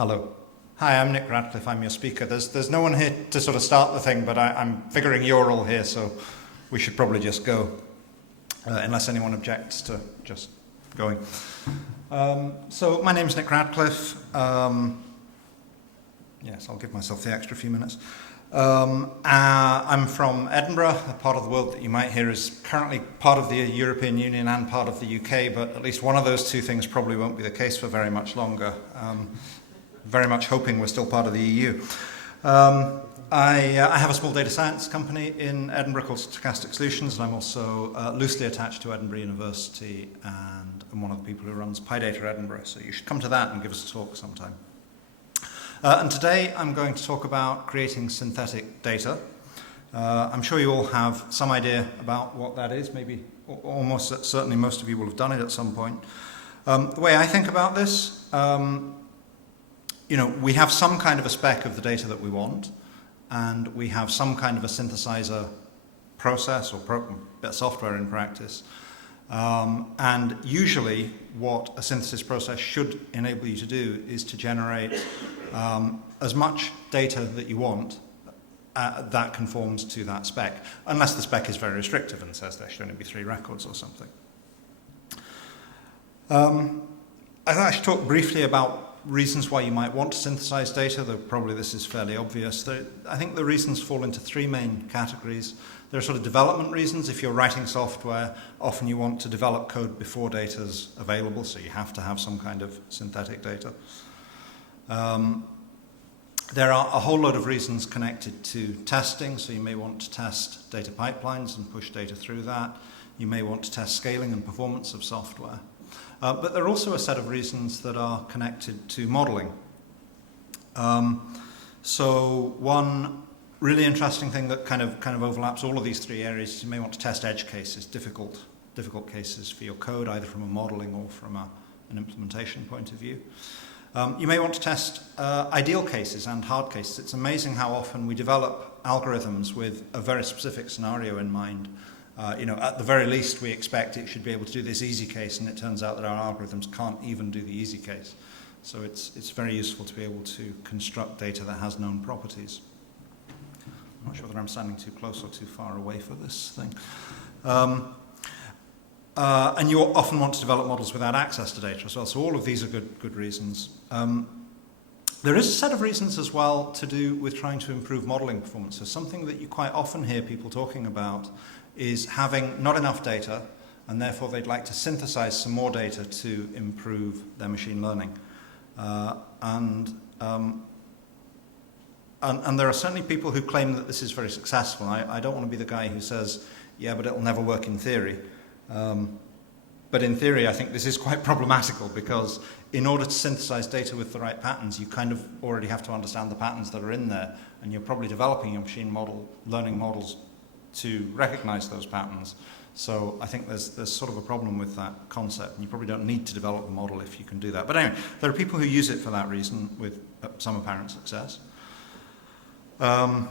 Hello. Hi, I'm Nick Radcliffe. I'm your speaker. There's no one here to sort of start the thing, but I'm figuring you're all here, so we should probably just go, unless anyone objects to just going. So my name's Nick Radcliffe. Yes, I'll give myself the extra few minutes. I'm from Edinburgh, a part of the world that you might hear is currently part of the European Union and part of the UK, but at least one of those two things probably won't be the case for very much longer. Very much hoping we're still part of the EU. I have a small data science company in Edinburgh called Stochastic Solutions, and I'm also loosely attached to Edinburgh University, and I'm one of the people who runs PyData Edinburgh, so you should come to that and give us a talk sometime. And today I'm going to talk about creating synthetic data. I'm sure you all have some idea about what that is, maybe almost certainly most of you will have done it at some point. The way I think about this, we have some kind of a spec of the data that we want, and we have some kind of a synthesizer process or bit of software in practice. And usually what a synthesis process should enable you to do is to generate as much data that you want that conforms to that spec, unless the spec is very restrictive and says there should only be 3 records or something. I thought I should talk briefly about reasons why you might want to synthesize data, though probably this is fairly obvious. I think the reasons fall into 3 main categories. There are sort of development reasons. If you're writing software, often you want to develop code before data is available, so you have to have some kind of synthetic data. There are a whole load of reasons connected to testing, so you may want to test data pipelines and push data through that. You may want to test scaling and performance of software. But there are also a set of reasons that are connected to modeling. So one really interesting thing that kind of overlaps all of these 3 areas is you may want to test edge cases, difficult cases for your code, either from a modeling or from an implementation point of view. You may want to test ideal cases and hard cases. It's amazing how often we develop algorithms with a very specific scenario in mind. At the very least, we expect it should be able to do this easy case, and it turns out that our algorithms can't even do the easy case. So it's very useful to be able to construct data that has known properties. I'm not sure whether I'm standing too close or too far away for this thing. And you often want to develop models without access to data as well, so all of these are good reasons. There is a set of reasons as well to do with trying to improve modeling performance. So something that you quite often hear people talking about is having not enough data, and therefore they'd like to synthesize some more data to improve their machine learning. And there are certainly people who claim that this is very successful. I don't want to be the guy who says, yeah, but it'll never work in theory. But in theory, I think this is quite problematical, because in order to synthesize data with the right patterns, you kind of already have to understand the patterns that are in there, and you're probably developing your machine learning models to recognize those patterns. So I think there's sort of a problem with that concept, and you probably don't need to develop a model if you can do that. But anyway, there are people who use it for that reason with some apparent success. And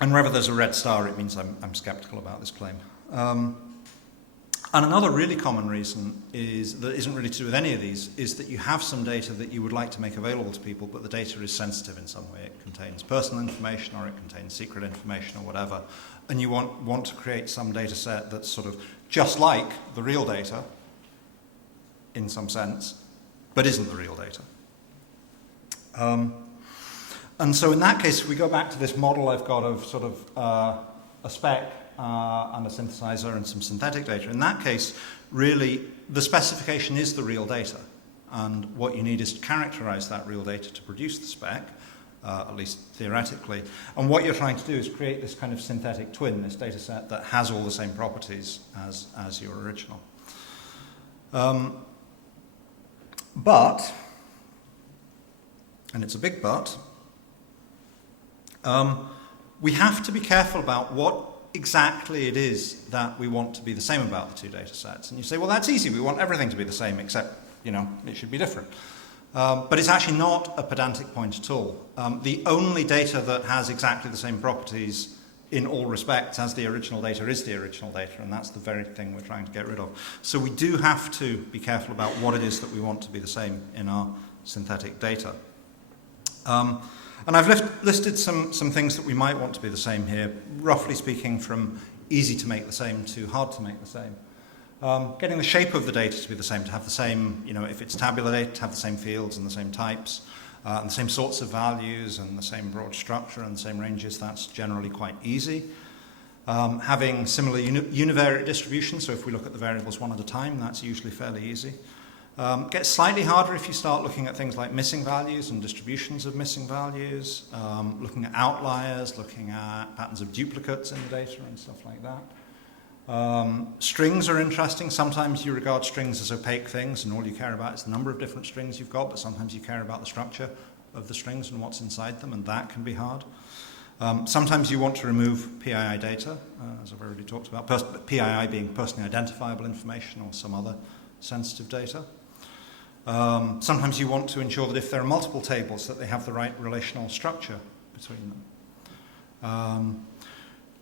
wherever there's a red star, it means I'm skeptical about this claim. And another really common reason that isn't really to do with any of these is that you have some data that you would like to make available to people, but the data is sensitive in some way. It contains personal information, or it contains secret information, or whatever. And you want to create some data set that's sort of just like the real data in some sense, but isn't the real data. And so in that case, we go back to this model I've got of sort of a spec and a synthesizer and some synthetic data. In that case, really, the specification is the real data. And what you need is to characterize that real data to produce the spec, at least theoretically. And what you're trying to do is create this kind of synthetic twin, this data set that has all the same properties as your original. But, and it's a big but, we have to be careful about what exactly it is that we want to be the same about the 2 data sets. And you say, well, that's easy. We want everything to be the same, except, it should be different. But it's actually not a pedantic point at all. The only data that has exactly the same properties in all respects as the original data is the original data, and that's the very thing we're trying to get rid of. So we do have to be careful about what it is that we want to be the same in our synthetic data. And I've listed some things that we might want to be the same here, roughly speaking from easy to make the same to hard to make the same. Getting the shape of the data to be the same, to have the same, if it's tabular data, to have the same fields and the same types, and the same sorts of values and the same broad structure and the same ranges, that's generally quite easy. Having similar univariate distributions, so if we look at the variables one at a time, that's usually fairly easy. Gets slightly harder if you start looking at things like missing values and distributions of missing values, looking at outliers, looking at patterns of duplicates in the data and stuff like that. Strings are interesting. Sometimes you regard strings as opaque things and all you care about is the number of different strings you've got, but sometimes you care about the structure of the strings and what's inside them, and that can be hard. Sometimes you want to remove PII data, as I've already talked about, PII being personally identifiable information or some other sensitive data. Sometimes you want to ensure that if there are multiple tables that they have the right relational structure between them.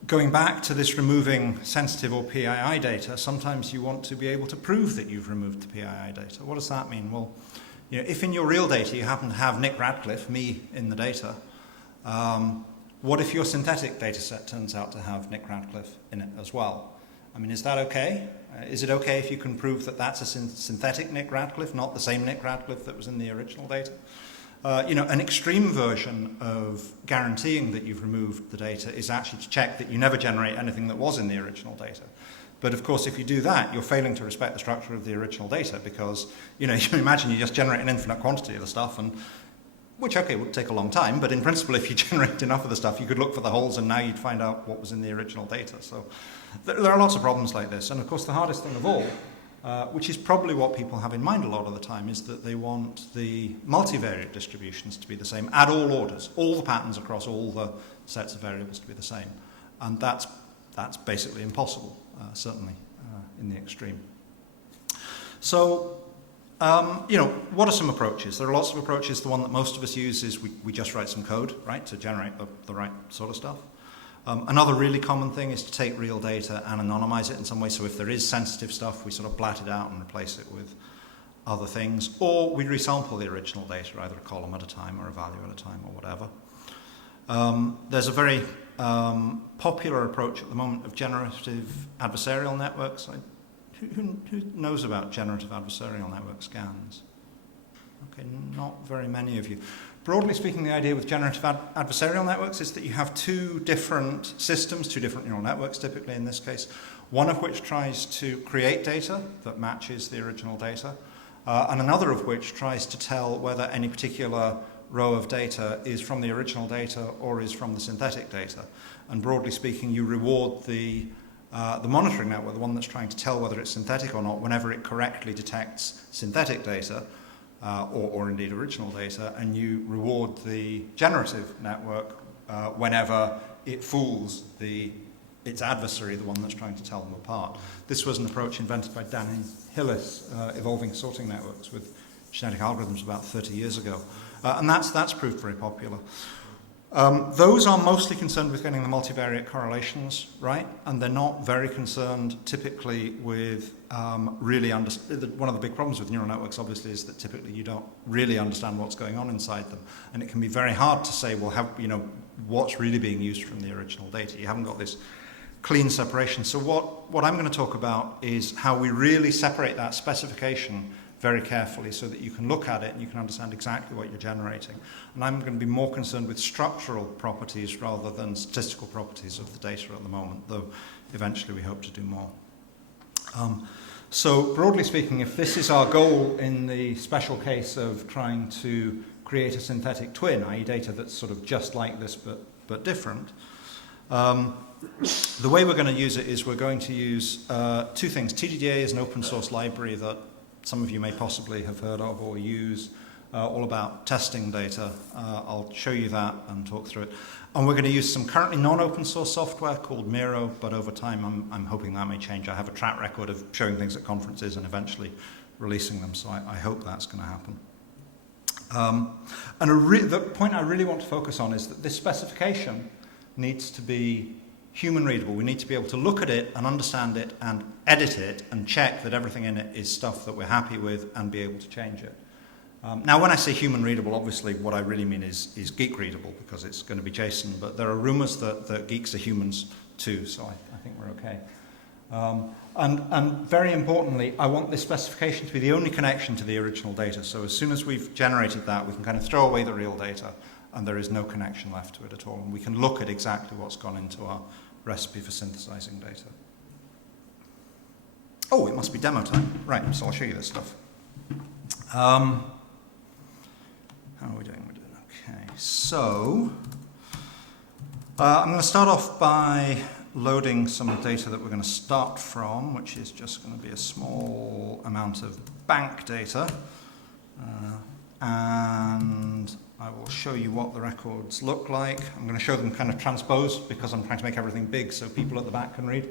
Going back to this removing sensitive or PII data, sometimes you want to be able to prove that you've removed the PII data. What does that mean? Well, if in your real data you happen to have Nick Radcliffe, me, in the data, what if your synthetic data set turns out to have Nick Radcliffe in it as well? I mean, is that okay? Is it okay if you can prove that that's a synthetic Nick Radcliffe, not the same Nick Radcliffe that was in the original data? An extreme version of guaranteeing that you've removed the data is actually to check that you never generate anything that was in the original data. But of course, if you do that, you're failing to respect the structure of the original data because, you imagine you just generate an infinite quantity of the stuff, and which, okay, would take a long time, but in principle, if you generate enough of the stuff, you could look for the holes and now you'd find out what was in the original data. So there are lots of problems like this. And of course, the hardest thing of all, which is probably what people have in mind a lot of the time, is that they want the multivariate distributions to be the same at all orders, all the patterns across all the sets of variables to be the same. And that's basically impossible, certainly in the extreme. So, what are some approaches? There are lots of approaches. The one that most of us use is we just write some code, right, to generate the right sort of stuff. Another really common thing is to take real data and anonymize it in some way. So if there is sensitive stuff, we sort of blat it out and replace it with other things. Or we resample the original data, either a column at a time or a value at a time or whatever. There's a very popular approach at the moment of generative adversarial networks. Who knows about generative adversarial networks, GANs? Okay, not very many of you. Broadly speaking, the idea with generative adversarial networks is that you have two different systems, two different neural networks typically in this case, one of which tries to create data that matches the original data, and another of which tries to tell whether any particular row of data is from the original data or is from the synthetic data. And broadly speaking, you reward the monitoring network, the one that's trying to tell whether it's synthetic or not, whenever it correctly detects synthetic data, or indeed original data, and you reward the generative network whenever it fools its adversary, the one that's trying to tell them apart. This was an approach invented by Danny Hillis, evolving sorting networks with genetic algorithms about 30 years ago. And that's proved very popular. Those are mostly concerned with getting the multivariate correlations right, and they're not very concerned typically with one of the big problems with neural networks, obviously, is that typically you don't really understand what's going on inside them, and it can be very hard to say, well, what's really being used from the original data. You haven't got this clean separation. So what I'm going to talk about is how we really separate that specification very carefully so that you can look at it and you can understand exactly what you're generating. And I'm going to be more concerned with structural properties rather than statistical properties of the data at the moment, though eventually we hope to do more. So broadly speaking, if this is our goal in the special case of trying to create a synthetic twin, i.e. data that's sort of just like this but different, the way we're going to use it is we're going to use two things. TDDA is an open source library that some of you may possibly have heard of or use, all about testing data. I'll show you that and talk through it. And we're going to use some currently non-open source software called Miro, but over time I'm hoping that may change. I have a track record of showing things at conferences and eventually releasing them, so I hope that's going to happen. The point I really want to focus on is that this specification needs to be human readable. We need to be able to look at it and understand it and edit it and check that everything in it is stuff that we're happy with and be able to change it. Now, when I say human readable, obviously what I really mean is geek readable, because it's going to be JSON, but there are rumors that geeks are humans too, so I think we're okay. And very importantly, I want this specification to be the only connection to the original data. So as soon as we've generated that, we can kind of throw away the real data, and there is no connection left to it at all. And we can look at exactly what's gone into our recipe for synthesizing data. Oh, it must be demo time. Right, so I'll show you this stuff. How are we doing? We're doing okay. So, I'm going to start off by loading some data that we're going to start from, which is just going to be a small amount of bank data. And I will show you what the records look like. I'm going to show them kind of transposed because I'm trying to make everything big so people at the back can read.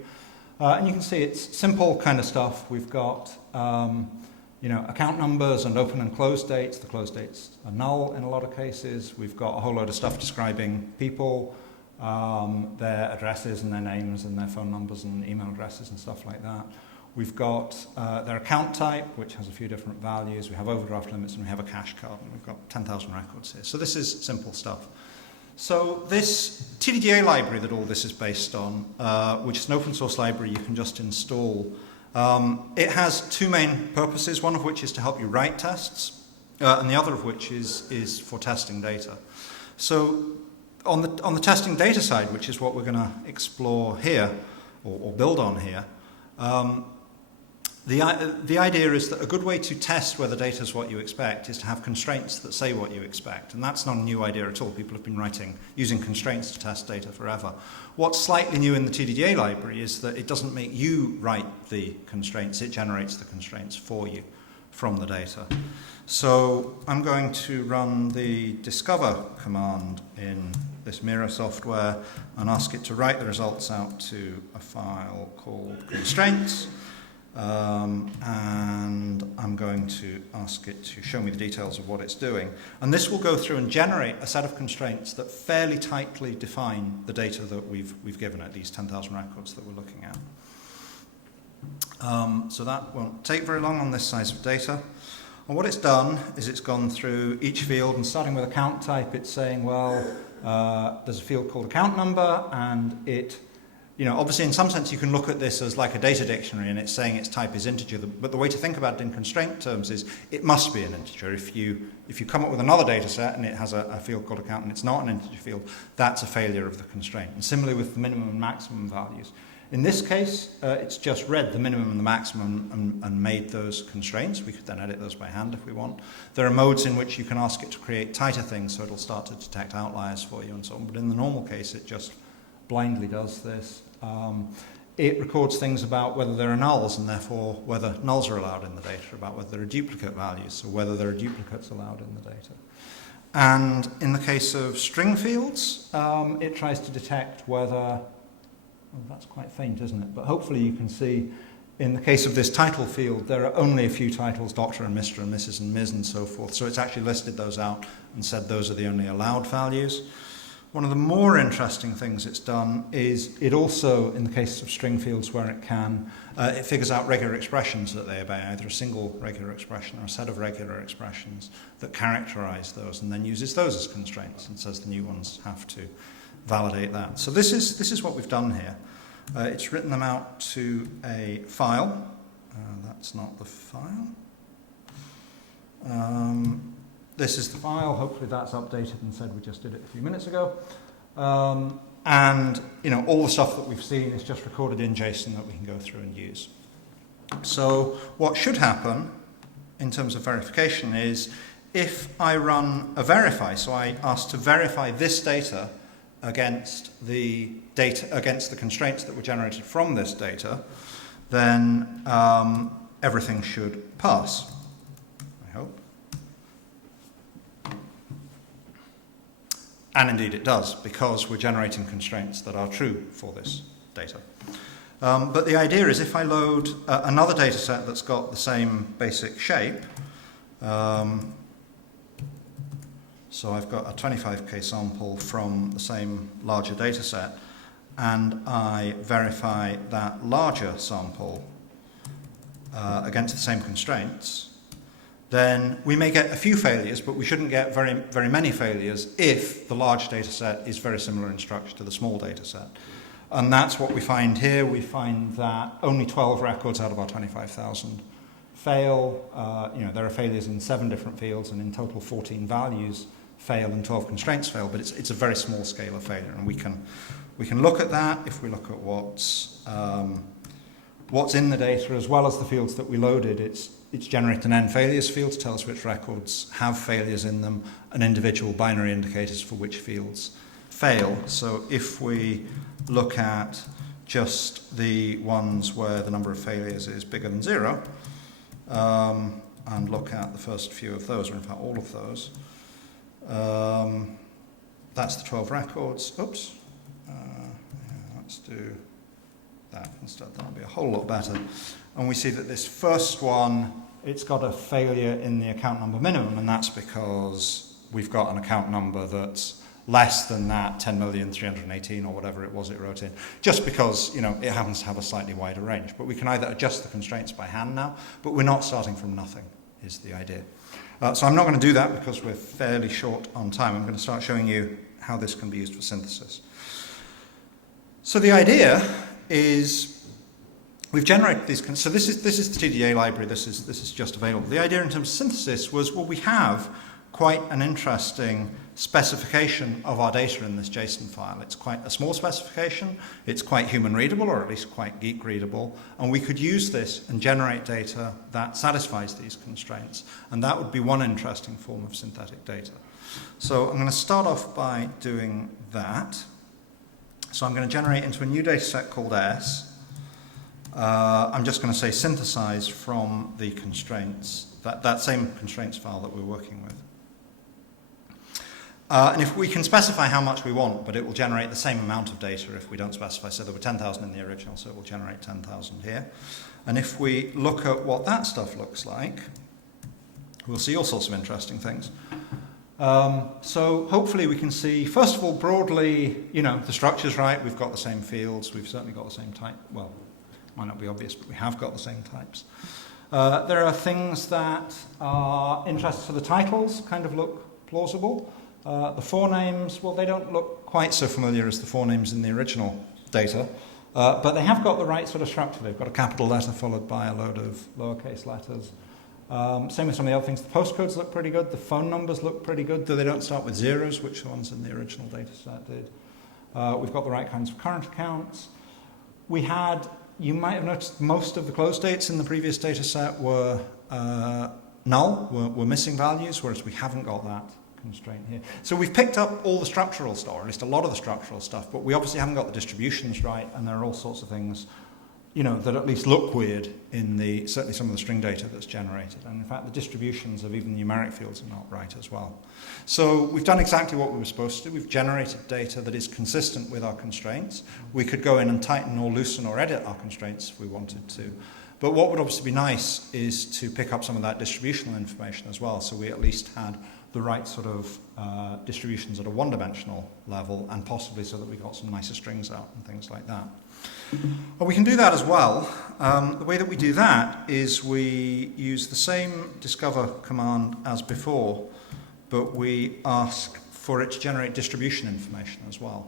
And you can see it's simple kind of stuff. We've got account numbers and open and close dates. The close dates are null in a lot of cases. We've got a whole load of stuff describing people, their addresses and their names and their phone numbers and email addresses and stuff like that. We've got their account type, which has a few different values. We have overdraft limits and we have a cash card, and we've got 10,000 records here. So this is simple stuff. So this TDDA library that all this is based on, which is an open source library you can just install, it has two main purposes, one of which is to help you write tests, and the other of which is for testing data. So on the testing data side, which is what we're going to explore here, or build on here, the idea is that a good way to test whether data is what you expect is to have constraints that say what you expect. And that's not a new idea at all. People have been using constraints to test data forever. What's slightly new in the TDDA library is that it doesn't make you write the constraints. It generates the constraints for you from the data. So I'm going to run the discover command in this Miro software and ask it to write the results out to a file called constraints. And I'm going to ask it to show me the details of what it's doing. And this will go through and generate a set of constraints that fairly tightly define the data that we've given it, these 10,000 records that we're looking at. So that won't take very long on this size of data. And what it's done is it's gone through each field, and starting with account type, it's saying, well, there's a field called account number, and it, obviously in some sense you can look at this as like a data dictionary, and it's saying its type is integer, but the way to think about it in constraint terms is it must be an integer. If you come up with another data set and it has a field called account and it's not an integer field, that's a failure of the constraint. And similarly with the minimum and maximum values. In this case, it's just read the minimum and the maximum and made those constraints. We could then edit those by hand if we want. There are modes in which you can ask it to create tighter things, so it'll start to detect outliers for you and so on. But in the normal case, it just blindly does this. It records things about whether there are nulls, and therefore whether nulls are allowed in the data, about whether there are duplicate values, so whether there are duplicates allowed in the data. And in the case of string fields, it tries to detect whether, well, that's quite faint, isn't it? But hopefully you can see, in the case of this title field, there are only a few titles, Dr. and Mr. and Mrs. and Ms. and so forth. So it's actually listed those out and said those are the only allowed values. One of the more interesting things it's done is it also, in the case of string fields where it can, it figures out regular expressions that they obey, either a single regular expression or a set of regular expressions that characterize those, and then uses those as constraints and says the new ones have to validate that. So this is what we've done here. It's written them out to a file. That's not the file. This is the file. Hopefully that's updated and said we just did it a few minutes ago. And all the stuff that we've seen is just recorded in JSON that we can go through and use. So what should happen in terms of verification is if I run a verify, so I ask to verify this data against the constraints that were generated from this data, then everything should pass, I hope. And indeed it does, because we're generating constraints that are true for this data. But the idea is if I load another data set that's got the same basic shape, so I've got a 25K sample from the same larger data set, and I verify that larger sample against the same constraints, then we may get a few failures, but we shouldn't get very, very many failures if the large data set is very similar in structure to the small data set. And that's what we find here. We find that only 12 records out of our 25,000 fail. There are failures in 7 different fields, and in total 14 values fail and 12 constraints fail, but it's a very small scale of failure. And we can look at that if we look at what's in the data as well as the fields that we loaded. It's generated an N failures field to tell us which records have failures in them, and individual binary indicators for which fields fail. So if we look at just the ones where the number of failures is bigger than 0, and look at the first few of those, or in fact all of those, that's the 12 records. Oops. Let's do that instead. That'll be a whole lot better. And we see that this first one, it's got a failure in the account number minimum, and that's because we've got an account number that's less than that 10,318,000 or whatever it was it wrote in, just because it happens to have a slightly wider range. But we can either adjust the constraints by hand now, but we're not starting from nothing, is the idea. So I'm not going to do that because we're fairly short on time. I'm going to start showing you how this can be used for synthesis. So the idea is we've generated these. So this is the TDDA library. This is just available. The idea in terms of synthesis was, well, we have quite an interesting specification of our data in this JSON file. It's quite a small specification. It's quite human readable, or at least quite geek readable. And we could use this and generate data that satisfies these constraints. And that would be one interesting form of synthetic data. So I'm going to start off by doing that. So I'm going to generate into a new data set called S. I'm just going to say synthesize from the constraints, that same constraints file that we're working with. And if we can specify how much we want, but it will generate the same amount of data if we don't specify. So there were 10,000 in the original, so it will generate 10,000 here. And if we look at what that stuff looks like, we'll see all sorts of interesting things. So hopefully we can see, first of all, broadly, the structure's right. We've got the same fields. We've certainly got the same type. Well, it might not be obvious, but we have got the same types. There are things that are interesting. So the titles kind of look plausible. The forenames, well, they don't look quite so familiar as the forenames in the original data, but they have got the right sort of structure. They've got a capital letter followed by a load of lowercase letters. Same with some of the other things. The postcodes look pretty good. The phone numbers look pretty good, though they don't start with zeros, which the ones in the original data set did. We've got the right kinds of current accounts. We had, you might have noticed, most of the close dates in the previous data set were null, were missing values, whereas we haven't got that constraint here. So we've picked up all the structural stuff, or at least a lot of the structural stuff, but we obviously haven't got the distributions right, and there are all sorts of things, that at least look weird in certainly some of the string data that's generated. And in fact, the distributions of even numeric fields are not right as well. So we've done exactly what we were supposed to do. We've generated data that is consistent with our constraints. We could go in and tighten or loosen or edit our constraints if we wanted to. But what would obviously be nice is to pick up some of that distributional information as well, so we at least had the right sort of distributions at a one-dimensional level, and possibly so that we got some nicer strings out and things like that. Well, we can do that as well. The way that we do that is we use the same discover command as before, but we ask for it to generate distribution information as well.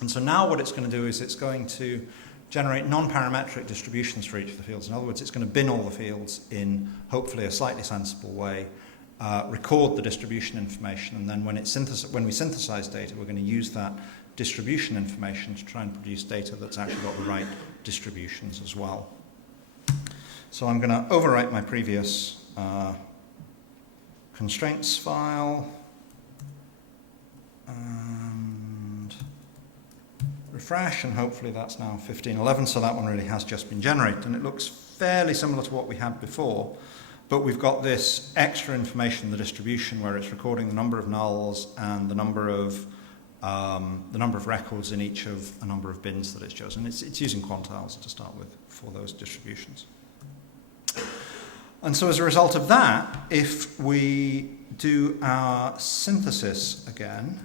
And so now what it's going to do is it's going to generate non-parametric distributions for each of the fields. In other words, it's going to bin all the fields in hopefully a slightly sensible way, record the distribution information, and then when we synthesize data, we're going to use that distribution information to try and produce data that's actually got the right distributions as well. So I'm going to overwrite my previous constraints file and refresh, and hopefully that's now 1511, so that one really has just been generated, and it looks fairly similar to what we had before, but we've got this extra information in the distribution where it's recording the number of nulls and the number of records in each of a number of bins that it's chosen. It's using quantiles to start with for those distributions. And so as a result of that, if we do our synthesis again,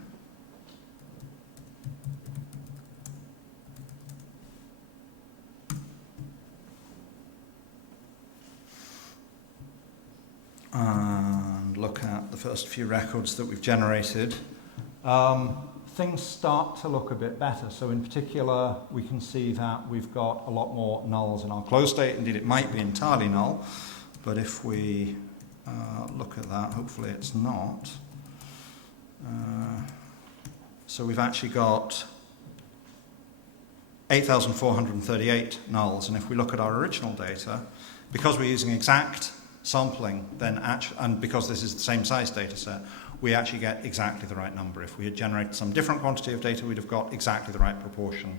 and look at the first few records that we've generated, things start to look a bit better. So in particular, we can see that we've got a lot more nulls in our closed state. Indeed, it might be entirely null, but if we look at that, hopefully it's not. So we've actually got 8,438 nulls, and if we look at our original data, because we're using exact sampling, then and because this is the same size data set, we actually get exactly the right number. If we had generated some different quantity of data, we'd have got exactly the right proportion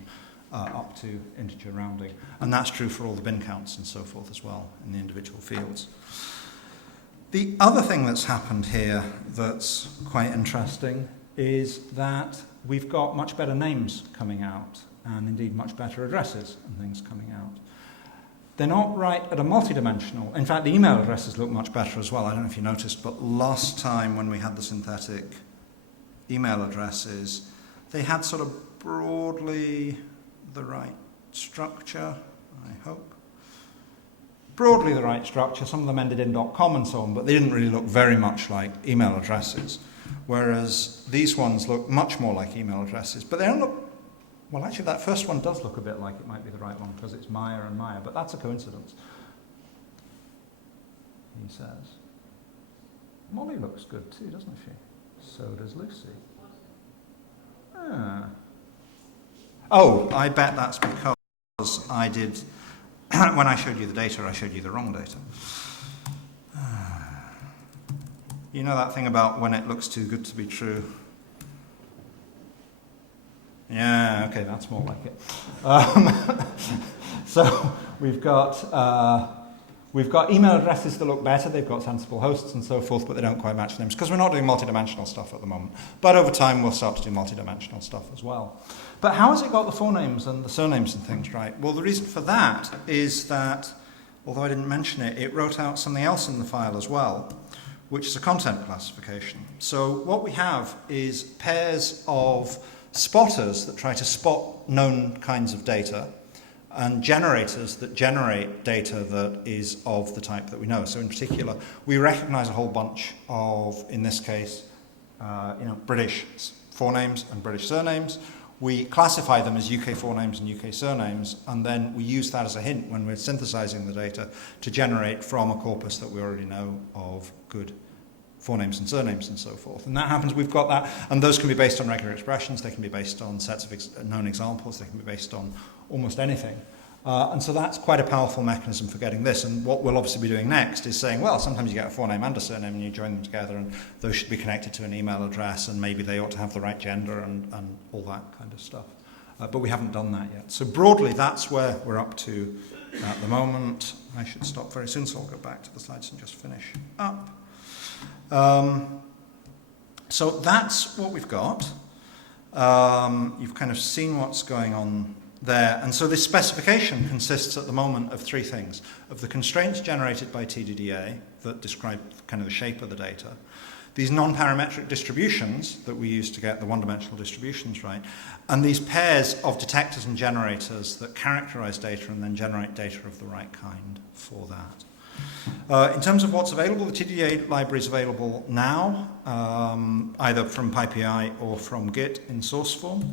up to integer rounding. And that's true for all the bin counts and so forth as well in the individual fields. The other thing that's happened here that's quite interesting is that we've got much better names coming out, and indeed much better addresses and things coming out. They're not right at a multidimensional. In fact, the email addresses look much better as well. I don't know if you noticed, but last time when we had the synthetic email addresses, they had sort of broadly the right structure, I hope. Broadly the right structure. Some of them ended in .com and so on, but they didn't really look very much like email addresses. Whereas these ones look much more like email addresses, but they don't look. Well, actually, that first one does look a bit like it might be the right one because it's Maya and Maya, but that's a coincidence. He says. Molly looks good too, doesn't she? So does Lucy. Ah. Oh, I bet that's because I did, when I showed you the data, I showed you the wrong data. You know that thing about when it looks too good to be true? Yeah, okay, that's more like it. So we've got email addresses that look better. They've got sensible hosts and so forth, but they don't quite match names because we're not doing multidimensional stuff at the moment. But over time, we'll start to do multidimensional stuff as well. But how has it got the forenames and the surnames and things right? Well, the reason for that is that, although I didn't mention it, it wrote out something else in the file as well, which is a content classification. So what we have is pairs of spotters that try to spot known kinds of data and generators that generate data that is of the type that we know. So in particular, we recognize a whole bunch of, in this case, British forenames and British surnames. We classify them as UK forenames and UK surnames, and then we use that as a hint when we're synthesizing the data to generate from a corpus that we already know of good forenames and surnames and so forth. And that happens, we've got that, and those can be based on regular expressions, they can be based on sets of known examples, they can be based on almost anything. And so that's quite a powerful mechanism for getting this. And what we'll obviously be doing next is saying, well, sometimes you get a forename and a surname and you join them together and those should be connected to an email address and maybe they ought to have the right gender and all that kind of stuff. But we haven't done that yet. So broadly, that's where we're up to at the moment. I should stop very soon, so I'll go back to the slides and just finish up. So that's what we've got. You've kind of seen what's going on there. And so this specification consists at the moment of three things. Of the constraints generated by TDDA that describe kind of the shape of the data. These non-parametric distributions that we use to get the one-dimensional distributions right. And these pairs of detectors and generators that characterize data and then generate data of the right kind for that. In terms of what's available, the TDDA library is available now, either from PyPI or from Git in source form.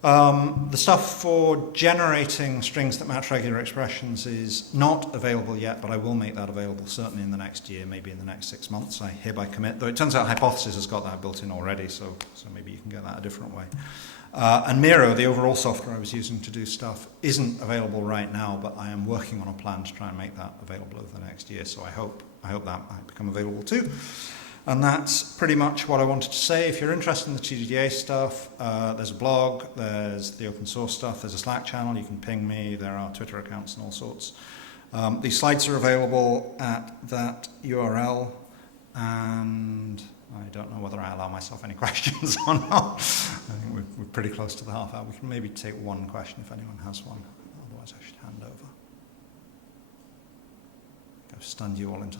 The stuff for generating strings that match regular expressions is not available yet, but I will make that available certainly in the next year, maybe in the next 6 months. I hereby commit, though it turns out Hypothesis has got that built in already, so maybe you can get that a different way. And Miro, the overall software I was using to do stuff, isn't available right now, but I am working on a plan to try and make that available over the next year, so I hope that might become available too. And that's pretty much what I wanted to say. If you're interested in the TDDA stuff, there's a blog, there's the open source stuff, there's a Slack channel, you can ping me, there are Twitter accounts and all sorts. These slides are available at that URL, and I don't know whether I allow myself any questions or not. I think we're pretty close to the half hour. We can maybe take one question if anyone has one, otherwise I should hand over. I've stunned you all into